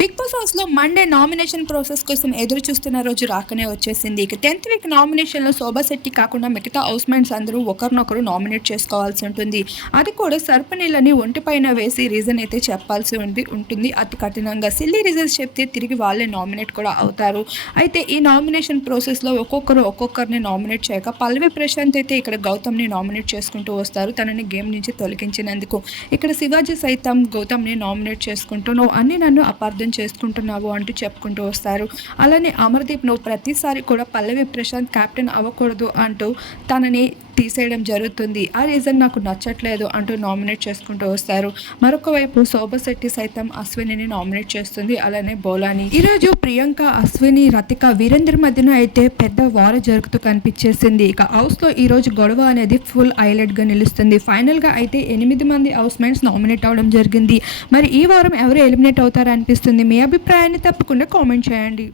Big Boss హౌస్లో Monday nomination process కోసం ఎదురు చూస్తున్న రోజు రాకనే వచ్చేసింది. ఇక టెన్త్ వీక్ నామినేషన్లో శోభా శెట్టి కాకుండా మిగతా హౌస్ మేట్స్ అందరూ ఒకరినొకరు నామినేట్ చేసుకోవాల్సి ఉంటుంది. అది కూడా సర్పనీళ్ళని ఒంటిపైన వేసి రీజన్ అయితే చెప్పాల్సి ఉంది ఉంటుంది. అతి కఠినంగా సిల్లీ రీజన్స్ చెప్తే తిరిగి వాళ్ళే నామినేట్ కూడా అవుతారు. అయితే ఈ నామినేషన్ ప్రాసెస్లో ఒక్కొక్కరు ఒక్కొక్కరిని నామినేట్ చేయక పల్లవి ప్రశాంత్ అయితే ఇక్కడ గౌతమ్ని నామినేట్ చేసుకుంటూ వస్తారు. తనని గేమ్ నుంచి తొలగించినందుకు. ఇక్కడ శివాజీ సైతం గౌతమ్ని నామినేట్ చేసుకుంటూ నువ్వు అన్ని నన్ను అపార్థం చేసుకుంటున్నావు అంటూ చెప్పుకుంటూ వస్తారు. అలానే అమర్దీప్ నువ్వు ప్రతిసారి కూడా పల్లవి ప్రశాంత్ కెప్టెన్ అవ్వకూడదు అంటూ తనని తీసేయడం జరుగుతుంది. ఆ రీజన్ నాకు నచ్చట్లేదు అంటూ నామినేట్ చేసుకుంటూ వస్తారు. మరొక వైపు శోభశెట్టి సైతం అశ్వినిని నామినేట్ చేస్తుంది. అలానే బోలాని. ఈరోజు ప్రియాంక అశ్విని రతిక వీరేంద్ర మధ్యన అయితే పెద్ద వార జరుగుతూ కనిపించేసింది. ఇక హౌస్లో ఈ రోజు గొడవ అనేది ఫుల్ హైలైట్గా నిలుస్తుంది. ఫైనల్గా అయితే ఎనిమిది మంది హౌస్ మేట్స్ నామినేట్ అవడం జరిగింది. మరి ఈ వారం ఎవరు ఎలిమినేట్ అవుతారు అనిపిస్తుంది మీ అభిప్రాయాన్ని తప్పకుండా కామెంట్ చేయండి.